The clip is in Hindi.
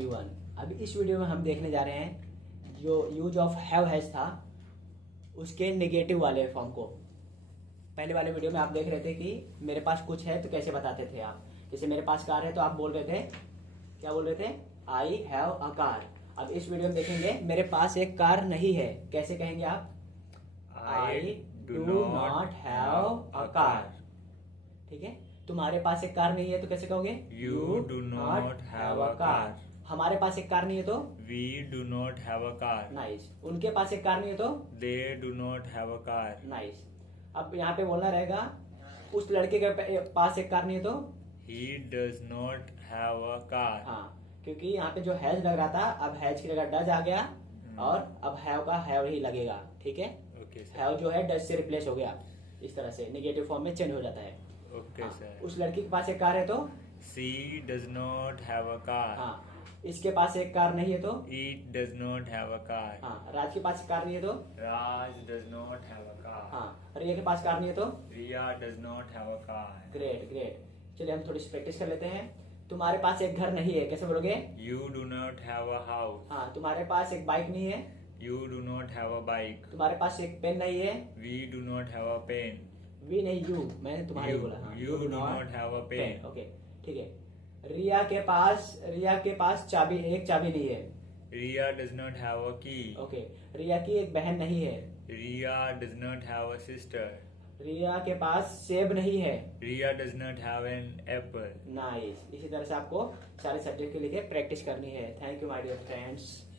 एवरीवन। अभी इस वीडियो में हम देखने जा रहे हैं जो यूज ऑफ हैव हैज था उसके नेगेटिव वाले फॉर्म को। पहले वाले वीडियो में आप देख रहे थे कि मेरे पास कुछ है तो कैसे बताते थे आप। जैसे मेरे पास कार है तो आप बोल रहे थे, क्या बोल रहे थे? I have a car. अब इस वीडियो में देखेंगे मेरे पास एक कार नहीं है, कैसे कहेंगे आप? I do not have a car. ठीक है, तुम्हारे पास एक कार नहीं है तो कैसे कहोगे? You do not have a car. हमारे पास एक कार नहीं है तो We do not have a car. Nice. उनके पास एक कार नहीं है तो They do not have a car. Nice. अब यहाँ पे बोलना रहेगा उस लड़के के पास एक कार नहीं है तो He does not have a car. हाँ, क्योंकि यहाँ पे जो हैज लग रहा था अब हैज की जगह डज आ गया और अब हैव का हैव ही लगेगा। ठीक है, Okay, sir. हैव जो है डज से रिप्लेस हो गया। इस तरह से नेगेटिव फॉर्म में चेंज हो जाता है। Okay, हाँ, sir. उस लड़की के पास एक कार है तो She does not have a car. हाँ, इसके पास एक कार नहीं है तो It does not have a car. हाँ, राज के पास कार नहीं है तो Raj does not have a car. हाँ, रिया के पास कार नहीं है तो Riya does not have a car. Great great. चलिए हम थोड़ी सी प्रैक्टिस कर लेते हैं। तुम्हारे पास एक घर नहीं है, कैसे बोलोगे? You do not have a house. हाँ, तुम्हारे पास एक बाइक नहीं है, You do not have a bike. तुम्हारे पास एक पेन नहीं है, We do not have a pen. We नहीं यू, मैंने तुम्हारे You- बोला। हाँ, you do not have a pen. Okay ठीक है। रिया के पास एक चाबी नहीं है। Riya does not have a key. Okay, Riya की एक बहन नहीं है। Riya does not have a sister. रिया के पास सेब नहीं है। Riya does not have an apple. Nice. इसी तरह से आपको सारे सब्जेक्ट के लिए प्रैक्टिस करनी है। Thank you my dear friends.